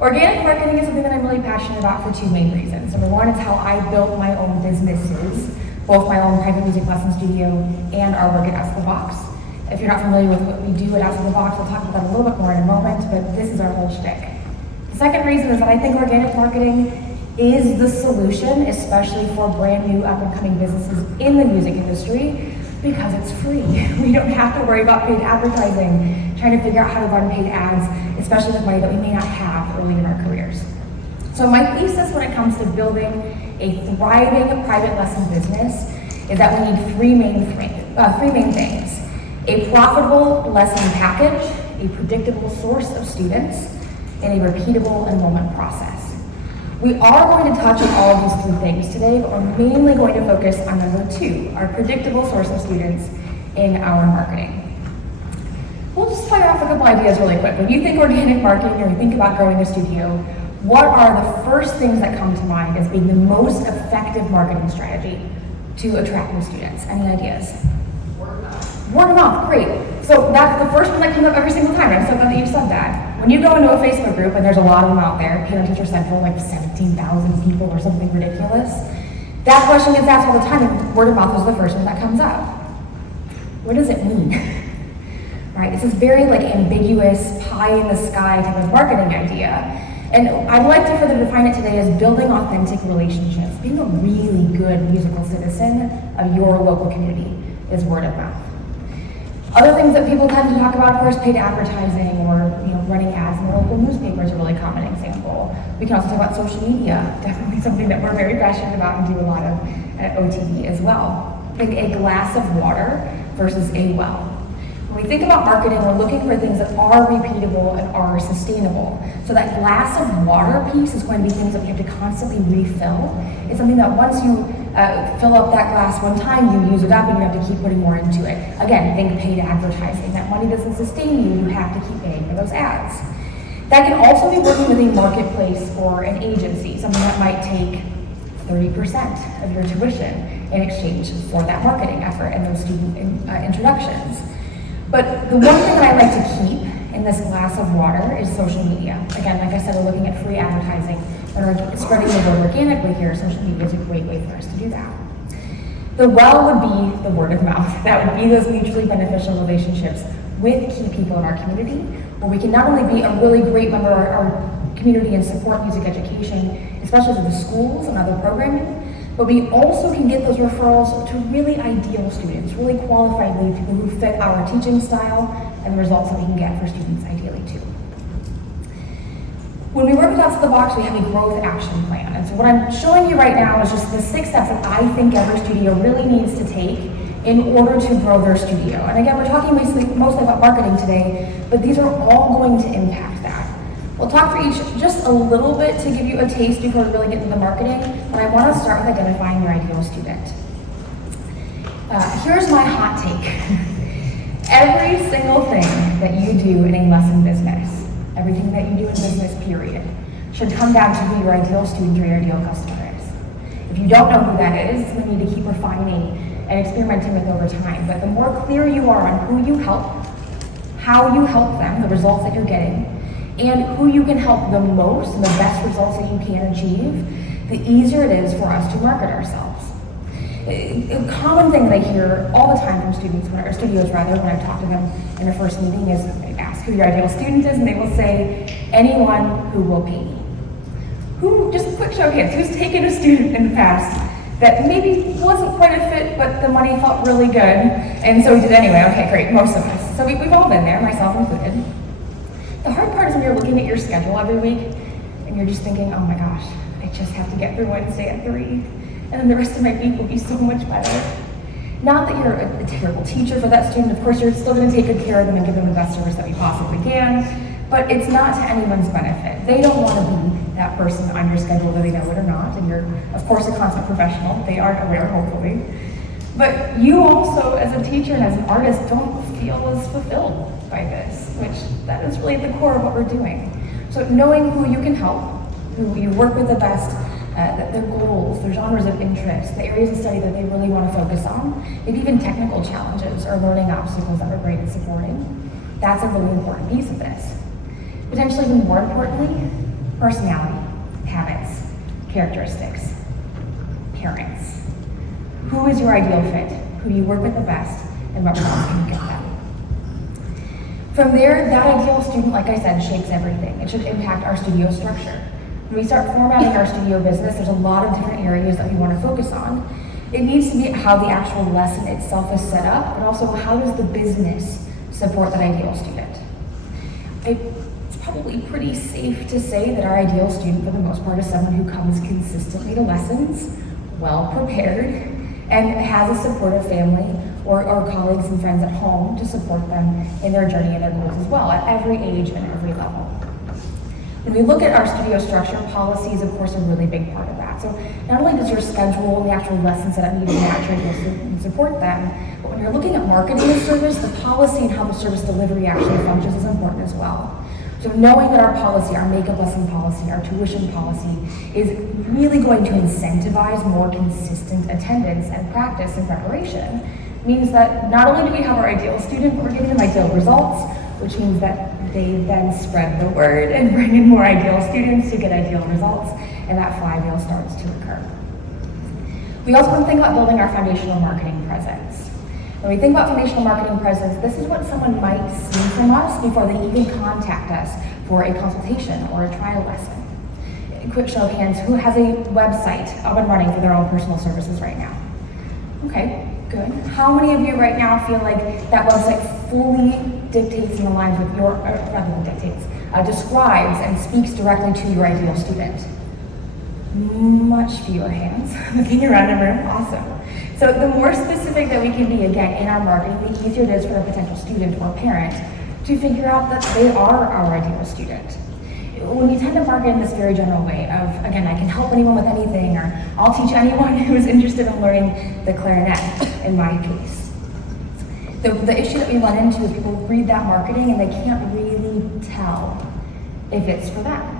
Organic marketing is something that I'm really passionate about for two main reasons. Number one, it's how I built my own businesses, both my own private music lesson studio and our work at Ask the Box. If you're not familiar with what we do at Ask the Box, we'll talk about that a little bit more in a moment, but this is our whole shtick. The second reason is that I think organic marketing is the solution, especially for brand new up-and-coming businesses in the music industry, because it's free. We don't have to worry about paid advertising, trying to figure out how to run paid ads, especially with money that we may not have early in our careers. So my thesis when it comes to building a thriving private lesson business is that we need three main things: a profitable lesson package, a predictable source of students, and a repeatable enrollment process. We are going to touch on all of these three things today, but we're mainly going to focus on number two, our predictable source of students in our marketing. We'll just fire off a couple ideas really quick. When you think organic marketing or you think about growing a studio, what are the first things that come to mind as being the most effective marketing strategy to attract new students? Any ideas? Word of mouth. Word of mouth, great. So that's the first one that comes up every single time. I'm so glad that you said that. When you go into a Facebook group, and there's a lot of them out there, Parent Teacher Central, like 17,000 people or something ridiculous, that question gets asked all the time, and word of mouth is the first one that comes up. What does it mean? Right? It's this very ambiguous, pie in the sky type of marketing idea. And I'd like to further define it today as building authentic relationships. Being a really good musical citizen of your local community is word of mouth. Other things that people tend to talk about, of course, paid advertising or running ads in the local newspaper is a really common example. We can also talk about social media, definitely something that we're very passionate about and do a lot of at OTV as well. Like a glass of water versus a well. When we think about marketing, we're looking for things that are repeatable and are sustainable. So that glass of water piece is going to be things that we have to constantly refill. It's something that once you fill up that glass one time, you use it up and you have to keep putting more into it. Again, think paid advertising. That money doesn't sustain you, you have to keep paying for those ads. That can also be working with a marketplace or an agency, something that might take 30% of your tuition in exchange for that marketing effort and those student introductions. But the one thing that I like to keep in this glass of water is social media. Again, like I said, we're looking at free advertising. When we're spreading the word organically here, social media is a great way for us to do that. The well would be the word of mouth. That would be those mutually beneficial relationships with key people in our community, where we can not only be a really great member of our community and support music education, especially to the schools and other programming, but we also can get those referrals to really ideal students, really qualified lead people who fit our teaching style and the results that we can get for students ideally too. When we work with Ask the Box, we have a growth action plan. And so what I'm showing you right now is just the 6 steps that I think every studio really needs to take in order to grow their studio. And again, we're talking mostly about marketing today, but these are all going to impact that. We'll talk for each just a little bit to give you a taste before we really get into the marketing, but I want to start with identifying your ideal student. Here's my hot take. Every single thing that you do in a lesson business, everything that you do in business, period, should come down to who your ideal student or your ideal customer is. If you don't know who that is, we need to keep refining and experimenting with over time. But the more clear you are on who you help, how you help them, the results that you're getting, and who you can help the most and the best results that you can achieve, the easier it is for us to market ourselves. A common thing that I hear all the time from students, or studios rather, when I talk to them in their first meeting is I ask who your ideal student is, and they will say, anyone who will pay me. Who, just a quick show of hands, who's taken a student in the past that maybe wasn't quite a fit, but the money felt really good, and so we did anyway? Okay, great, most of us. So we've all been there, myself included. The hard part is when you're looking at your schedule every week, and you're just thinking, oh my gosh, I just have to get through Wednesday at 3, and then the rest of my week will be so much better. Not that you're a terrible teacher for that student, of course you're still going to take good care of them and give them the best service that we possibly can, but it's not to anyone's benefit. They don't want to be that person on your schedule, whether they know it or not, and you're, of course, a consummate professional. They aren't aware, hopefully. But you also, as a teacher and as an artist, don't feel as fulfilled by this, which that is really at the core of what we're doing. So knowing who you can help, who you work with the best, their goals, their genres of interest, the areas of study that they really want to focus on, maybe even technical challenges or learning obstacles that we're great at supporting. That's a really important piece of this. Potentially even more importantly, Personality, habits, characteristics, parents. Who is your ideal fit? Who do you work with the best? And what results can you get them? From there, that ideal student, like I said, shapes everything. It should impact our studio structure. When we start formatting our studio business, there's a lot of different areas that we want to focus on. It needs to be how the actual lesson itself is set up, but also how does the business support that ideal student. It's probably pretty safe to say that our ideal student, for the most part, is someone who comes consistently to lessons, well prepared, and has a supportive family or colleagues and friends at home to support them in their journey and their goals as well, at every age and every level. When we look at our studio structure, policy is, of course, a really big part of that. So not only does your schedule and the actual lessons that need to match and support them, but when you're looking at marketing the service, the policy and how the service delivery actually functions is important as well. So knowing that our policy, our makeup lesson policy, our tuition policy is really going to incentivize more consistent attendance and practice and preparation means that not only do we have our ideal student, but we're giving them ideal results, which means that they then spread the word and bring in more ideal students to get ideal results, and that flywheel starts to occur. We also want to think about building our foundational marketing presence. When we think about foundational marketing presence, this is what someone might see from us before they even contact us for a consultation or a trial lesson. A quick show of hands, who has a website up and running for their own personal services right now? Okay, good. How many of you right now feel like that website fully dictates and aligns with your, rather than dictates, describes and speaks directly to your ideal student? Much fewer hands looking around the room, awesome. So the more specific that we can be, again, in our marketing, the easier it is for a potential student or parent to figure out that they are our ideal student. When we tend to market in this very general way of, again, I can help anyone with anything, or I'll teach anyone who is interested in learning the clarinet, in my case. The issue that we run into is people read that marketing and they can't really tell if it's for them.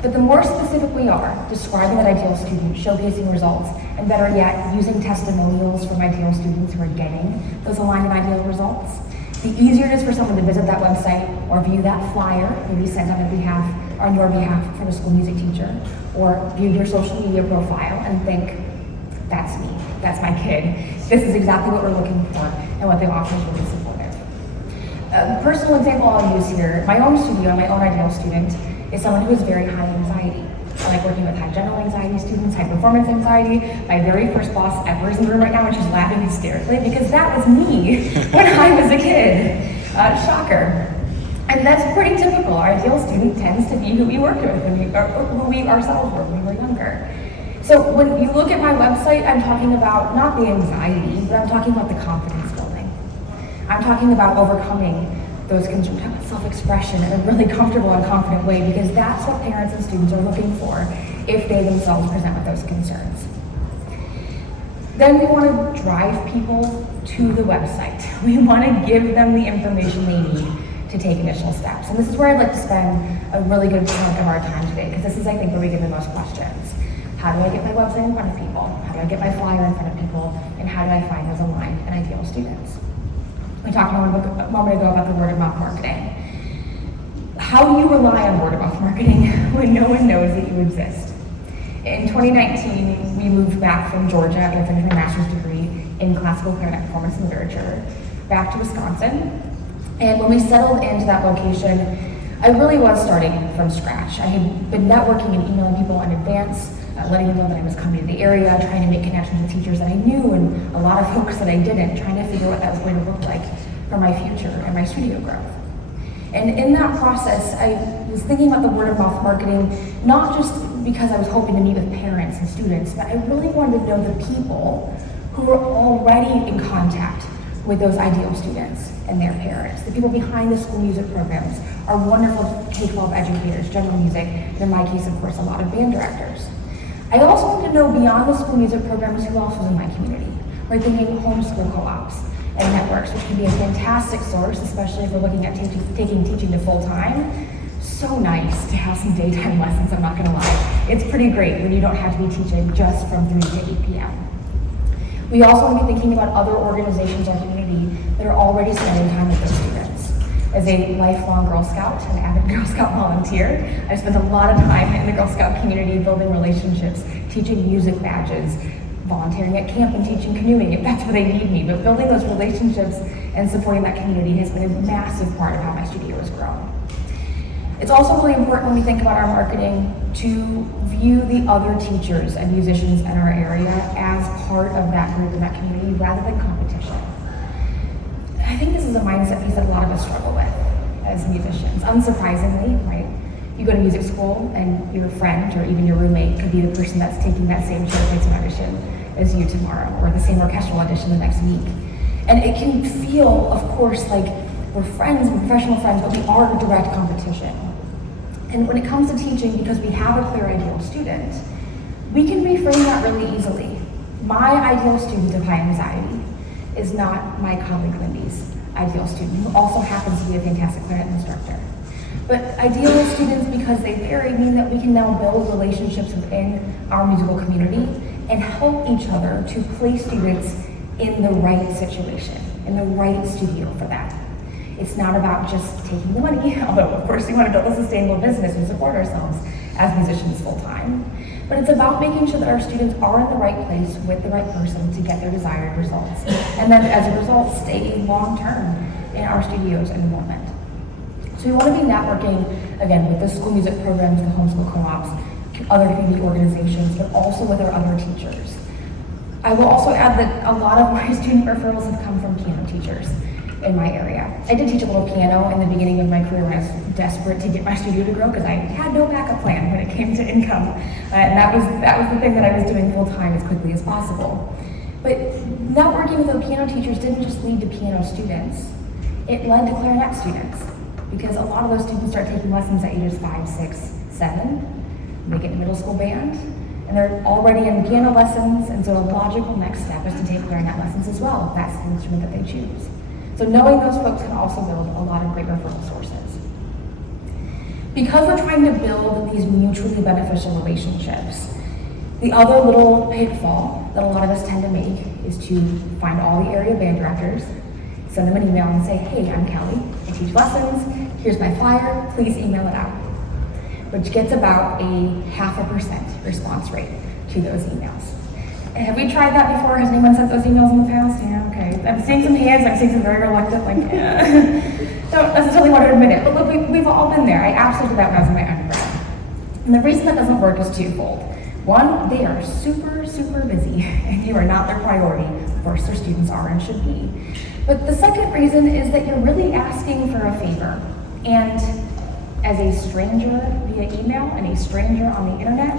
But the more specific we are, describing that ideal student, showcasing results, and better yet, using testimonials from ideal students who are getting those aligned and ideal results, the easier it is for someone to visit that website or view that flyer, maybe sent on your behalf from a school music teacher, or view your social media profile and think, that's me, that's my kid. This is exactly what we're looking for, and what they offer is really supportive. A personal example I'll use here, my own studio, my own ideal student, is someone who has very high anxiety. I like working with high general anxiety students, high performance anxiety. My very first boss ever is in the room right now, and she's laughing hysterically because that was me when I was a kid. Shocker. And that's pretty typical. Our ideal student tends to be who we worked with, or who we ourselves were when we were younger. So when you look at my website, I'm talking about not the anxiety, but I'm talking about the confidence building. I'm talking about overcoming those concerns, self-expression in a really comfortable and confident way, because that's what parents and students are looking for if they themselves present with those concerns. Then we want to drive people to the website. We want to give them the information they need to take initial steps. And this is where I'd like to spend a really good chunk of our time today, because this is, I think, where we get the most questions. How do I get my website in front of people? How do I get my flyer in front of people? And how do I find those aligned and ideal students? We talked a moment ago about the word of mouth marketing. How do you rely on word of mouth marketing when no one knows that you exist? In 2019, we moved back from Georgia after finishing my master's degree in classical clarinet performance and literature, back to Wisconsin. And when we settled into that location, I really was starting from scratch. I had been networking and emailing people in advance, letting them know that I was coming to the area, trying to make connections with teachers that I knew and a lot of folks that I didn't, trying to figure what that was going to look like for my future and my studio growth. And in that process, I was thinking about the word of mouth marketing, not just because I was hoping to meet with parents and students, but I really wanted to know the people who were already in contact with those ideal students and their parents, the people behind the school music programs, our wonderful K-12 educators, general music, and in my case, of course, a lot of band directors. I also wanted to know beyond the school music programs who else was in my community. We're thinking homeschool co-ops and networks, which can be a fantastic source, especially if we're looking at taking teaching to full-time. So nice to have some daytime lessons, I'm not gonna lie. It's pretty great when you don't have to be teaching just from 3 to 8 p.m. We also want to be thinking about other organizations or community that are already spending time with those students. As a lifelong Girl Scout, an avid Girl Scout volunteer, I've spent a lot of time in the Girl Scout community building relationships, teaching music badges, volunteering at camp and teaching canoeing if that's where they need me. But building those relationships and supporting that community has been a massive part of how my studio has grown. It's also really important when we think about our marketing to view the other teachers and musicians in our area as part of that group and that community rather than competition. I think this is a mindset piece that a lot of us struggle with as musicians. Unsurprisingly, right? You go to music school and your friend or even your roommate could be the person that's taking that same show placement audition as you tomorrow, or the same orchestral audition the next week. And it can feel, of course, like we're friends, we're professional friends, but we are direct competition. And when it comes to teaching, because we have a clear ideal student, we can reframe that really easily. My ideal student of high anxiety is not my colleague Lindy's ideal student, who also happens to be a fantastic clarinet instructor. But ideal students, because they vary, mean that we can now build relationships within our musical community and help each other to place students in the right situation, in the right studio for that. It's not about just taking the money, although of course we want to build a sustainable business and support ourselves as musicians full-time. But it's about making sure that our students are in the right place with the right person to get their desired results. And then as a result, stay long-term in our studios and enrollment. So we want to be networking, again, with the school music programs, the homeschool co-ops, other community organizations, but also with our other teachers. I will also add that a lot of my student referrals have come from piano teachers in my area. I did teach a little piano in the beginning of my career when I was desperate to get my studio to grow because I had no backup plan when it came to income. And that was the thing that I was doing full time as quickly as possible. But not working with the piano teachers didn't just lead to piano students. It led to clarinet students because a lot of those students start taking lessons at ages 5, 6, 7. They get to middle school band and they're already in piano lessons, and so a logical next step is to take clarinet lessons as well if that's the instrument that they choose. So knowing those folks can also build a lot of great referral sources. Because we're trying to build these mutually beneficial relationships, the other little pitfall that a lot of us tend to make is to find all the area band directors, send them an email and say, hey, I'm Kelly, I teach lessons, here's my flyer, please email it out. Which gets about a 0.5% response rate to those emails. Have we tried that before? Has anyone sent those emails in the past? Yeah, okay. I'm seeing some hands, I'm seeing some very reluctant, like, don't necessarily want to admit it, but look, we've all been there. I absolutely did that when I was in my undergrad. And the reason that doesn't work is twofold. One, they are super, super busy, and you are not their priority. Of course, their students are and should be. But the second reason is that you're really asking for a favor. And as a stranger via email and a stranger on the internet,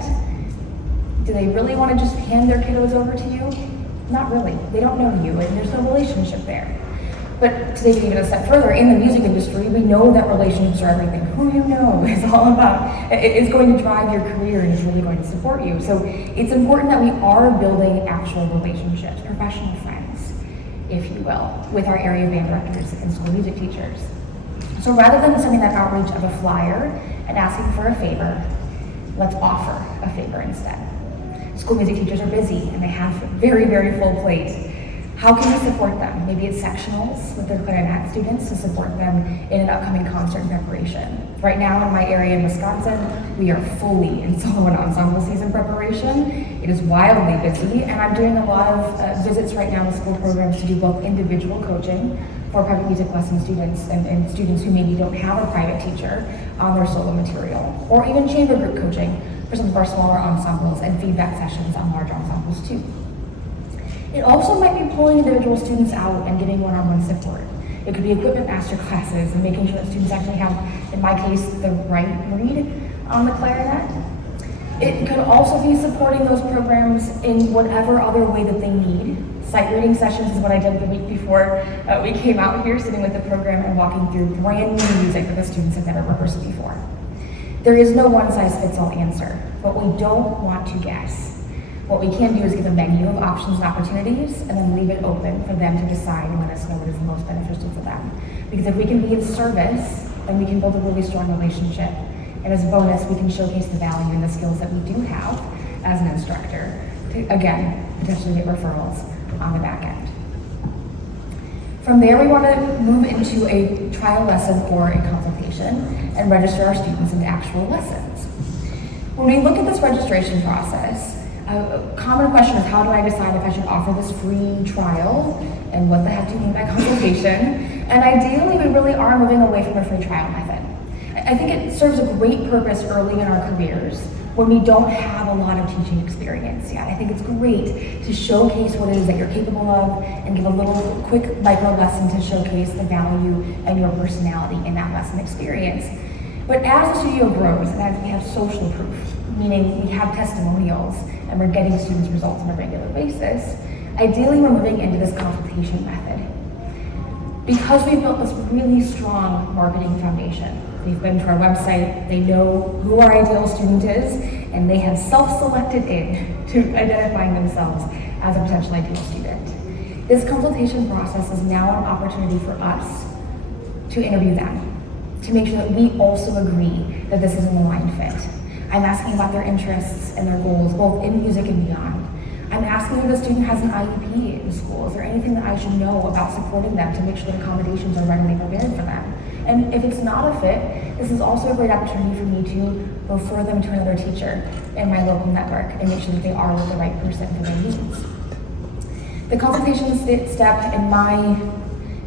do they really want to just hand their kiddos over to you? Not really. They don't know you, and there's no relationship there. But to take it even a step further, in the music industry, we know that relationships are everything. Who you know is all about, is going to drive your career and is really going to support you. So it's important that we are building actual relationships, professional friends, if you will, with our area band directors and school music teachers. So rather than sending that outreach of a flyer and asking for a favor, let's offer a favor instead. School music teachers are busy and they have very, very full plate. How can we support them? Maybe it's sectionals with their clarinet students to support them in an upcoming concert in preparation. Right now in my area in Wisconsin, we are fully in solo and ensemble season preparation. It is wildly busy, and I'm doing a lot of visits right now in school programs to do both individual coaching for private music lesson students and students who maybe don't have a private teacher on their solo material, or even chamber group coaching for some of our smaller ensembles and feedback sessions on large ensembles too. It also might be pulling individual students out and giving one-on-one support. It could be equipment master classes and making sure that students actually have, in my case, the right reed on the clarinet. It could also be supporting those programs in whatever other way that they need. Sight reading sessions is what I did the week before we came out here, sitting with the program and walking through brand new music that the students have never rehearsed before. There is no one-size-fits-all answer, but we don't want to guess. What we can do is give a menu of options and opportunities and then leave it open for them to decide and let us know what is the most beneficial for them. Because if we can be of service, then we can build a really strong relationship. And as a bonus, we can showcase the value and the skills that we do have as an instructor to, again, potentially get referrals on the back end. From there, we want to move into a trial lesson or a consultation and register our students into actual lessons. When we look at this registration process, a common question is, how do I decide if I should offer this free trial, and what the heck do you mean by consultation? And ideally, we really are moving away from a free trial method. I think it serves a great purpose early in our careers when we don't have a lot of teaching experience yet. I think it's great to showcase what it is that you're capable of and give a little quick micro lesson to showcase the value and your personality in that lesson experience. But as the studio grows and as we have social proof, meaning we have testimonials and we're getting students' results on a regular basis, ideally we're moving into this consultation method. Because we've built this really strong marketing foundation, they've been to our website, they know who our ideal student is, and they have self-selected in to identifying themselves as a potential ideal student. This consultation process is now an opportunity for us to interview them, to make sure that we also agree that this is an aligned fit. I'm asking about their interests and their goals, both in music and beyond. I'm asking if the student has an IEP in school. Is there anything that I should know about supporting them to make sure that accommodations are readily prepared for them? And if it's not a fit, this is also a great opportunity for me to refer them to another teacher in my local network and make sure that they are with the right person for their needs. The consultation step, in my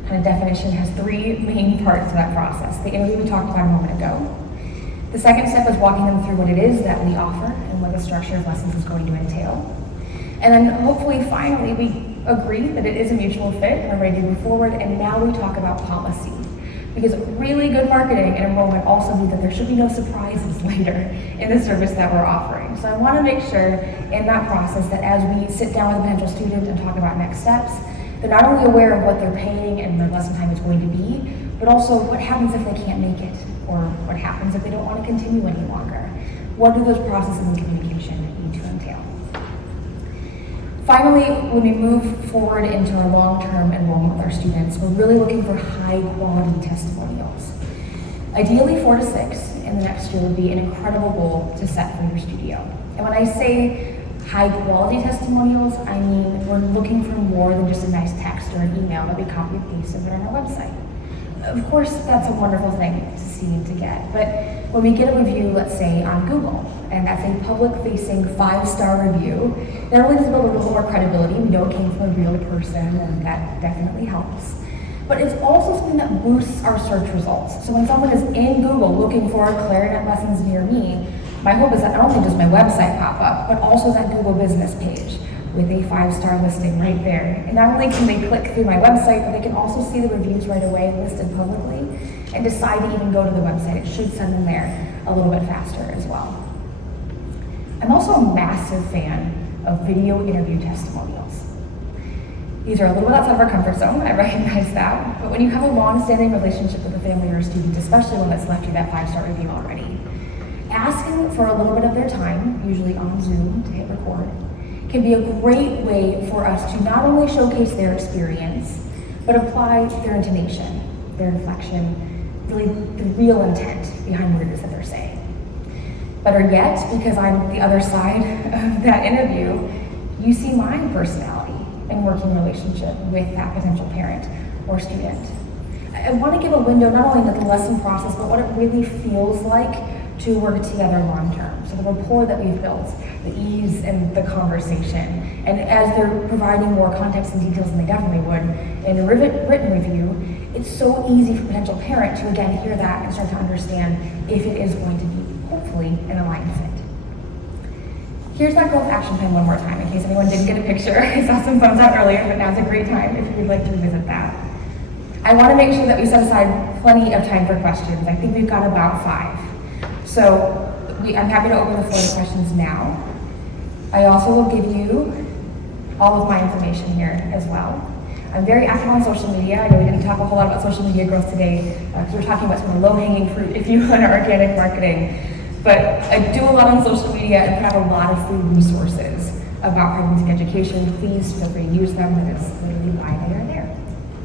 kind of definition, has three main parts to that process. The interview we talked about a moment ago. The second step is walking them through what it is that we offer and what the structure of lessons is going to entail. And then hopefully, finally, we agree that it is a mutual fit and we're ready to move forward, and now we talk about policy. Because really good marketing and enrollment also means that there should be no surprises later in the service that we're offering. So I want to make sure in that process that as we sit down with a potential student and talk about next steps, they're not only aware of what they're paying and their lesson time is going to be, but also what happens if they can't make it, or what happens if they don't want to continue any longer. What do those processes and communication need to entail? Finally, when we move forward into our long-term enrollment with our students, we're really looking for high-quality testimonials. Ideally, 4 to 6 in the next year would be an incredible goal to set for your studio. And when I say high-quality testimonials, I mean we're looking for more than just a nice text or an email that we copy and paste and put on our website. Of course, that's a wonderful thing to see and to get, but when we get a review, let's say on Google, and that's a public-facing 5-star review, not only does it build a little more credibility, we know it came from a real person, and that definitely helps, but it's also something that boosts our search results. So when someone is in Google looking for clarinet lessons near me, my hope is that not only does my website pop up, but also that Google business page with a 5-star listing right there. And not only can they click through my website, but they can also see the reviews right away listed publicly and decide to even go to the website. It should send them there a little bit faster as well. I'm also a massive fan of video interview testimonials. These are a little bit outside of our comfort zone, I recognize that, but when you have a long-standing relationship with a family or a student, especially one that's left you that 5-star review already, asking for a little bit of their time, usually on Zoom to hit record, can be a great way for us to not only showcase their experience, but apply their intonation, their inflection, really the real intent behind what it is that they're saying. Better yet, because I'm the other side of that interview, you see my personality and working relationship with that potential parent or student. I want to give a window not only into the lesson process, but what it really feels like to work together long term. So the rapport that we've built, the ease and the conversation. And as they're providing more context and details than they definitely would in a written review, it's so easy for a potential parent to again hear that and start to understand if it is going to be, hopefully, an aligned fit. Here's that growth action plan one more time in case anyone didn't get a picture. I saw some thumbs up earlier, but now's a great time if you'd like to revisit that. I want to make sure that we set aside plenty of time for questions. I think we've got about 5. So I'm happy to open the floor to questions now. I also will give you all of my information here as well. I'm very active on social media. I know we didn't talk a whole lot about social media growth today because we're talking about some of the low-hanging fruit, if you will, in our organic marketing. But I do a lot on social media and have a lot of free resources about private music education. Please feel free to use them. That is literally why they are there.